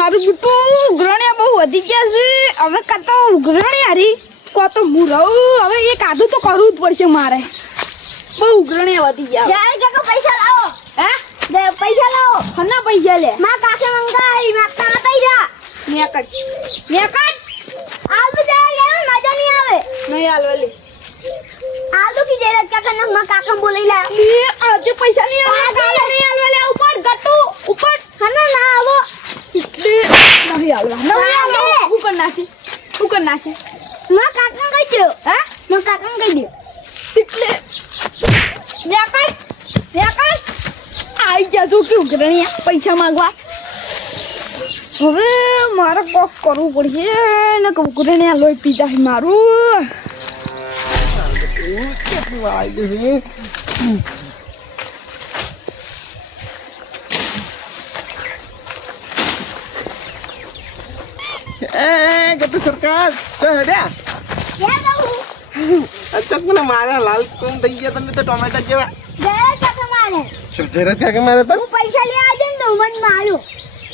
મારું બુટું ઉઘરણ્યા બહુ વધી ગયા છે. હવે કાતો ઉઘરણ્યા હારી કોતો હું રહું. હવે એ કાધું તો કરવું જ પડશે મારે. બહુ ઉઘરણ્યા વધી ગયા. જાય કાકા પૈસા લાવો. હે દે પૈસા લાવો. હના પૈસા લે. માં કાકે મંગાઈ માગતા નતા ઈરા. નેકટ નેકટ આલુ જાય મજા નહીં આવે. નહીં હાલવા લે. આલુ કી જયરાજ કાકા ને માં કાકા બોલાઈ લા. એ આજે પૈસા નહીં હાલવા. નહીં હાલવા લે. ઉપર ગટુ ઉપર. હના ના આવો. નહીં હાલવા. નહીં હાલવા. ઉપર નાખી. ઉપર નાખી. માં કાકા કહી દો. હે માં કાકા કહી દો. એટલે નેકટ નેકટ આઈ ગયા તું કે ઉઘરણ્યા પૈસા માંગવા. હવે મારે કોક કરવું પડશે ને કે ઉઘરણ્યા લોહી પીધા છે મારું. ગટુ સરકાર હેડ્યા ક્યાં જાઉં? અચક મને મારા લાલ કોમ થઈ ગયા તમે તો ટોમેટા જેવા. જયરાજ કાકા મારે. શું જરત કાકે મારે તો હું પૈસા લઈ આવજે ને તો મને માર્યો.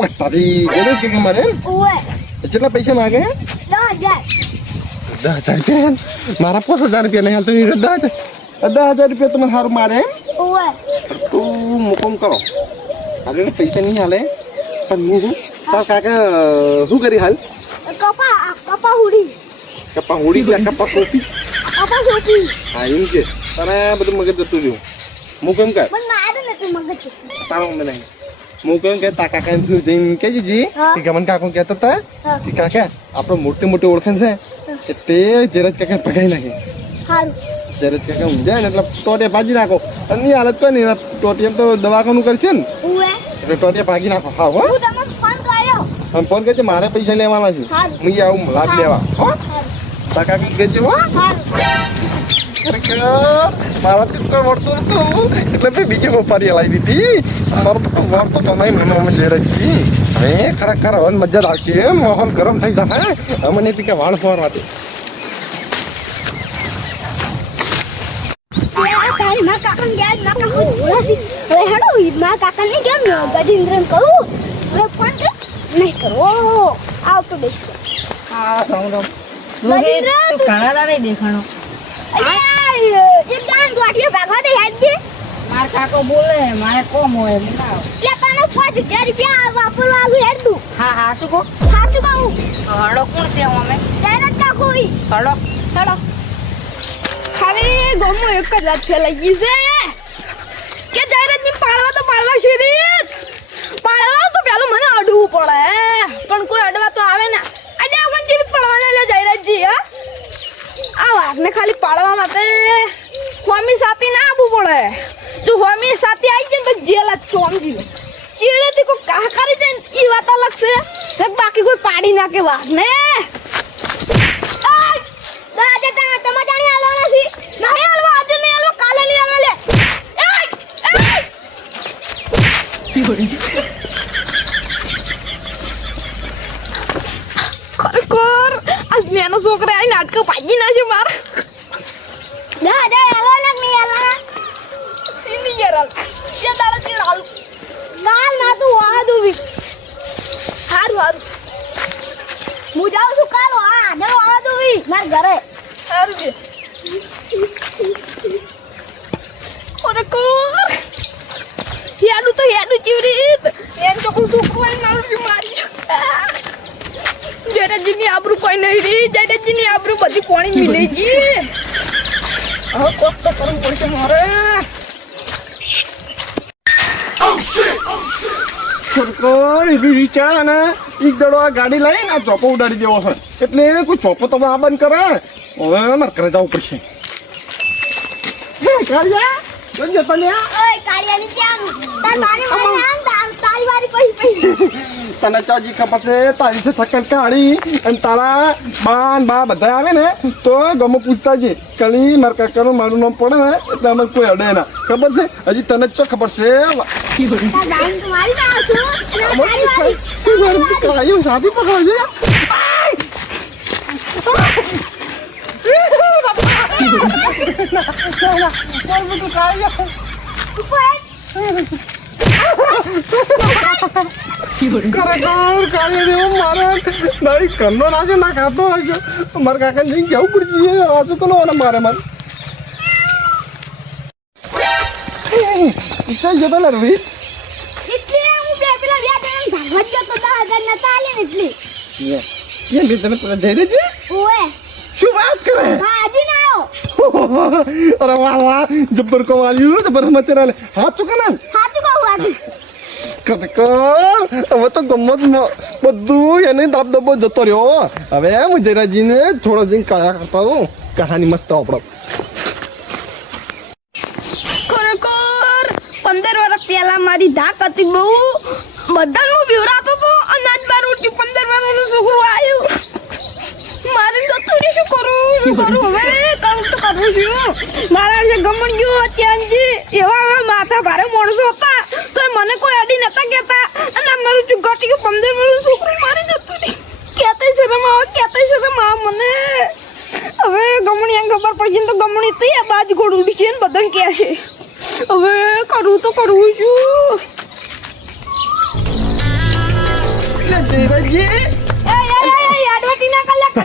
ઓય તારી જરત કાકે મારે ઓએ કેટલા પૈસા માંગે 10,000. 10,000 રૂપિયા મારા 5,000 રૂપિયા નહીં હાલતો 10,000 રૂપિયા તમે સારું મારે એમ ઓએ તું મુકમ કરો હાલે પૈસા નહીં હાલે પણ હું તાર કાકા શું કરી હાલ કપા હુડી. કપા હોડી ગયા કપા કોફી કપા સોપી. હા એમ કે તારે બધું મગજ જતું રહ્યું હું કેમ કર મને મારે નથી મગજ. તારો મને નહીં હું કેમ કે તા કાકા જઈને કહેજે જી હા. કે ગમન કાકો કહેતા હતા હા. કે કાકા આપણો મોટી મોટી ઓળખાણ છે કે તે જરજ કાકા ભગાઈ નાખે સારું. જરજ કાકા ઊંઝાય ને એટલે ટોટિયા ભાજી નાખો અને ની હાલત કોઈ નહીં ટોટિયા તો દવાખાનું કરશે ને ઓએ એટલે ટોટિયા ભાગી નાખો હા હો હું તમને ફોન કર્યો. અને ફોન કરજે મારે પૈસા લેવાના છે સારું. હું આવું લાભ લેવા હો સારું. તા કાકા કહેજે હો સારું. મારાથી કોઈ વળતું હતું એટલે મેં બીજી વેપારી લાવી દીધી મારો તો વળતો કમાઈ મને જરજજી હવે ખરેખર હવે મજા રાખીએ માહોલ ગરમ થઈ જાય અમને પી કે વાળ ફોરવાથી તારી માં કાકા ને ગયા માં કાકા બોલાસી. હવે હેડો માં કાકા ને કેમ ગજેન્દ્રન કહું હવે ફોન કર નહીં કરો આવતો દેખ. હા રામ રામ. રોહિત, તું ઘણા દાડે દેખાણો. એક દાન ગોઠીએ ભાગવા દે હેડ દે. માર કાકો બોલે મારે કોમ હોય બોલાવો. એટલે તને 5,000 રૂપિયા વાપરવા આવું હેડ દઉં. હા હા શું કહો. સાચું કહું. હડો કોણ છે અમે જયરાજ કાકો ઈ. હડો હેડો. ખાલી ગોમો એક જ વાત ફેલાઈ ગઈ છે કે જયરાજની પાડવા તો પાડવા છે રે. પાડવા તો પેલું મને અડવું પડે પણ કોઈ અડવા તો આવે ને અડે મને જીવિત પડવાને લે જયરાજજી. હા આ વાઘને ખાલી પાડવા માટે હોમી સાથી ના આવવું પડે. જો હોમી સાથી આવી જાય તો જેલ જ છો સમજી લો. ચીડેથી કોઈ કાહ કરી જાય ને એ વાત અલગ છે કે બાકી કોઈ પાડી નાખે વાઘને. દાદા તા તમે જાણી આલવાના છી. નહીં હાલવા આજે નહીં હાલવા કાલે નહીં હાલવા લે. ખરેખર આ નાનો છોકરા આ નાટક ભાજી ના છે માર. દાદા આલવાના કે નહીં આલવાના? સીની યાર કે દાડા થી હાલ કાલ ના તું આ દુવી. હારું હારું હું જાઉં છું કાલ આ આગળ આ દુવી માર ઘરે. હારું કે ખરેખર હેડું તો હેડું ચીવરી એન ચોકું છોકરું હોય મારું મારી. જયરાજજીની આબરૂ કોઈ નહીં રહી. જયરાજજીની આબરૂ બધી કોણી મિલી ગઈ. હવે કોક તો કરવું પડશે મારે. સરકાર એવી વિચાર ને એક દડો આ ગાડી લઈને આ ચોપો ઉડાડી દેવો છે એટલે કોઈ ચોપો તો આ બંધ કરે હવે મારે ઘરે જવું પડશે કાળિયા જતા લ્યા ઓય કાળિયાની ક્યાં તાર માને મારે આમ તારી વારી પહી તને ચાજી ખબર છે તારી છે સકન કાળી અને તારા બાન બા બધા આવે ને તો ગમો પૂછતા છે કલી મારા કાકાનું મારું નામ પડે ને એટલે અમે કોઈ અડે ના ખબર છે હજી તને જ ખબર છે તાર દાઈન તો મારી ના આવશું અને તારી વારી કાળિયું સાથી પકડો છે ઉપર ખરેખર કાર્ય દેવો મારે નહીં કરનો રાખ્યો ના ખાતો રાખ્યો મારા કાકા જઈને કેવું પડશે રાજુ કનો અને મારે ક્યાં જતો ને રવિ એટલે હું બે પેલા વ્યાજ ભાગવત જતો 10,000 ના ચાલે ને એટલે કેમ બે તને જઈ રહી છે ઓએ શું વાત કરે હાજી ના આવ્યો અરે વાહ વાહ જબ્બર કો વાલ્યું જબ્બર મચરા લે હાથ ચુકા ને સાચું કહું આગળ ખરેખર હવે તો ગમત બધું એને દાબદબો જતો રહ્યો હવે હું જયરાજીને થોડો જઈને કાયા કરતા હું કહાની મસ્ત આપણો ખરેખર 15 વર્ષ પહેલા મારી ધાક હતી બહુ બધાનું બીવરાતો તો અનાજ બાર ઉઠી 15 વર્ષનું છોકરું આવ્યું મારે જતું રહી શું કરું હવે કામ તો કરું છું મારા જે ગમણ ગયું અત્યારજી એવા એવા માથા ભારે માણસો હતા તો મને કોઈ અડી નતા કહેતા અને મારું જો ઘટી ગયું 15 વર્ષનું છોકરું મારી જતું રહી કહેતા શરમ આવે મને હવે ગમણી એમ ખબર પડી તો ગમણી તો એ બાજ ગોળું છે ને બધાને કહે છે હવે કરવું તો કરવું છું જયરાજી આડવાટી ના કલાક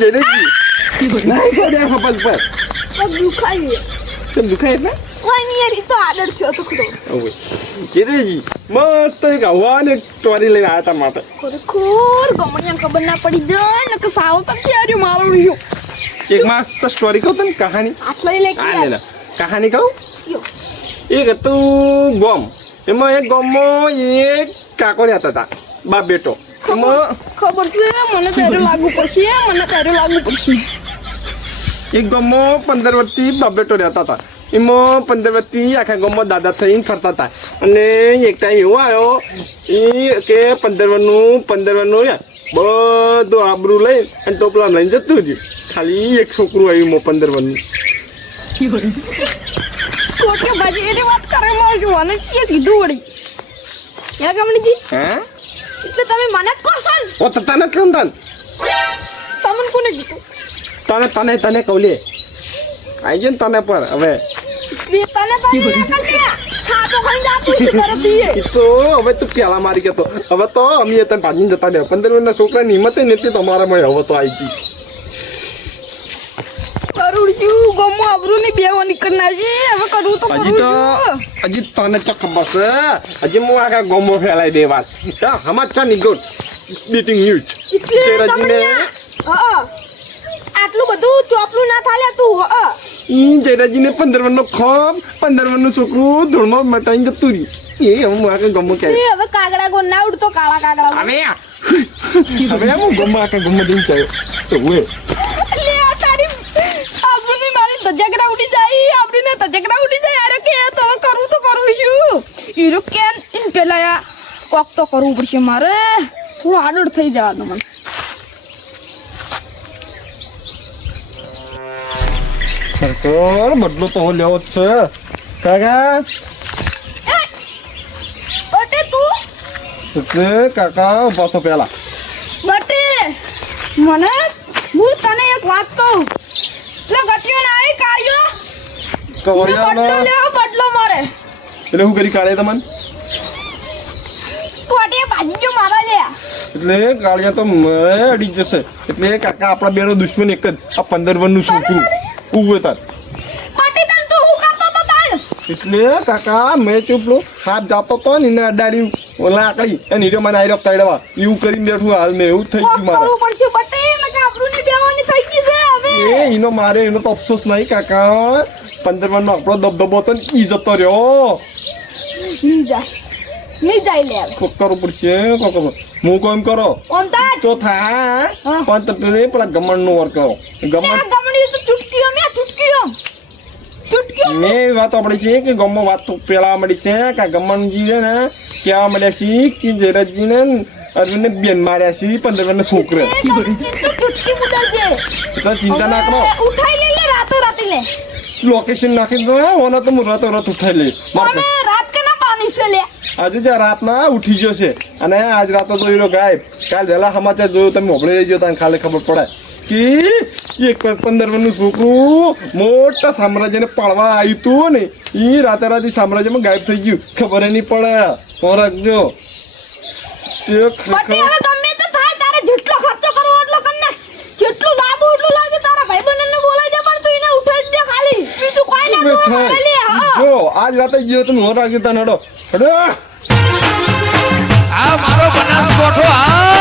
જયરાજી નહીં કરે હપલ પર દુખાય કેમ દુખાય એટલે કોઈ નહીં યાર ઈ તો આદર થયો તો ખરો જયરાજી મસ્ત એક હવાને ચોરી લઈને આવ્યા તા માટે ખરેખર ગમણી એમ ખબર ના પડી જાય ને કે સાવ તો ક્યારે મારું રહ્યું એક મસ્ત સ્ટોરી કહું તને કહાની આટ લઈ લે આ લે કહાની કહું યો એક હતું ગોમ એમાં એક ગોમમાં એક કાકો રહેતા હતા બાપ બેટો એમાં ખબર છે મને ત્યારે લાગુ પડશે એક ગામમાં 15 વર્ષથી બાપ બેટો રહેતા હતા એમાં 15 વર્ષથી આખા ગામમાં દાદા થઈને ફરતા હતા અને એક ટાઈમ એવો આવ્યો એ કે 15 વર્ષનું બધું આબરું લઈ અને ટોપલા લઈને જતું રહ્યું ખાલી એક છોકરું આવ્યું 15 વર્ષનું કોકે બાજી એની વાત કરે માં જો અને કે કીધું વળી યા ગમણીજી હા એટલે તમે મને જ કરશો ને ઓ તો તને કેમ તને તમને કોને કીધું તને કહું લે આઈ છે ને તને પર હવે હા તો ખાઈ જાતું છે તરફથી એ તો હવે તું પેલા મારી ગયો હવે તો અમે તને ભાગીને જતા રહ્યા 15 વર્ષના છોકરાની હિંમત નથી તમારામાં હવે તો આવી ગઈ કરુડ્યું ગમો અબરૂની બેવો નીકળના છે હવે કરવું તો હજી તને તો ખબર છે હજી હું આખા ગોમો ફેલાઈ દે વાત સમાચાર ની ગુડ બીટિંગ ન્યૂઝ જયરાજીને આટલું બધું ચોપલું ના થાલે તું ઈ જયરાજીને 15 વર્ષનો ખોમ 15 વર્ષનું છોકરું ધૂળમાં મટાઈને જતું રહ્યું એ હું આખા ગોમો કે હવે કાગડા ગો ના ઉડતો કાળા કાગડા હવે હું ગોમો આખા ગોમો દઈને ચાલ્યો તો હું લે તારી આબરૂની મારી તજગરા ઉડી જાય આબરૂને તજગરા ઉડી જાય અરે કે તો કરું છું હીરો કેન ઇન પેલા કોક તો કરવું પડશે મારે થોડું આડળ થઈ જવાનું મને સરકાર બદલો તો લેવો જ છે કાકા બટે તું એટલે કાકા ઉભા તો પેલા બટે મને હું તને એક વાત કહું એટલે ગટિયો ના આવી કાયો બદલો મારે એટલે હું કરી કાઢે તમને કોટે બાજી જો મારા લે એટલે કાળિયા તો મેં અડી જશે એટલે કાકા આપણા બેનો દુશ્મન એક જ આ 15 વર્ષનું છોકરું ઉભો તાર બટે તન તું હું કરતો તો તાળ એટલે કાકા મેં ચૂપલો હાથ જાતો તો ને એને અડાડ્યું ઓલા આકડી અને હીરો મને આયરો તડવા એવું કરીને બેઠું હાલ મેં એવું થઈ ગયું મારે કરવું પડશે બટે મને આબરૂની બેવાની થઈ ગઈ છે હવે એનો મારે એનો તો અફસોસ નહીં કાકા 15 વર્ષનો આપણો દબદબો હતો ને ઈ જતો રહ્યો નહીં જાય લે કોક કરવું પડશે કોક હું કોમ કરો ઓમ તા તો થા પણ તમે પેલા ગમણનું વર્ક કરો ગમણી તો ચૂટકીઓ મેં એવી વાત આપણી છે કે ગમો વાત તો પેલા મળી છે કે ગમણજી છે ને કહેવા મળ્યા છે કે જયરાજજીને અરવિંદને બેન માર્યા છે 15 વર્ષના છોકરા ચૂટકી બુડાજે તો ચિંતા ના કરો ઉઠાઈ લે રાતો રાતે લે લોકેશન નાખી દો ઓના તો હું રાતો રાત ઉઠાઈ લઈ અમે રાત કે ના પાણી છે લે આજે જ રાતના ઉઠી ગયો છે અને આજ રાતે તો એનો ગાયબ કાલ વહેલા સમાચાર જોયું તમે મોકલી લેજો તને ખાલી ખબર પડે કે એક 15 વર્ષનું છોકરું મોટા સામ્રાજ્યને પાળવા આવ્યું તું ને એ રાતે રાતે સામ્રાજ્યમાં ગાયબ થઈ ગયું ખબર નહીં પડે ફોન રાખજો તે બટી ખરેખર હવે ગમે તે થાય તારે જેટલો ખર્ચો કરવો એટલો કર નાખ જેટલું લાંબુ એટલું લાગે તારા ભાઈબંધને બોલાઈ દે પણ તું એને ઉઠાઈ જ દે ખાલી બીજું કોઈ ના તું થાય. ખાલી હા જો આજ રાતે ગયો તમે ફોન રાખજો તને હડો હડો આ મારો બનાસકોઠો આ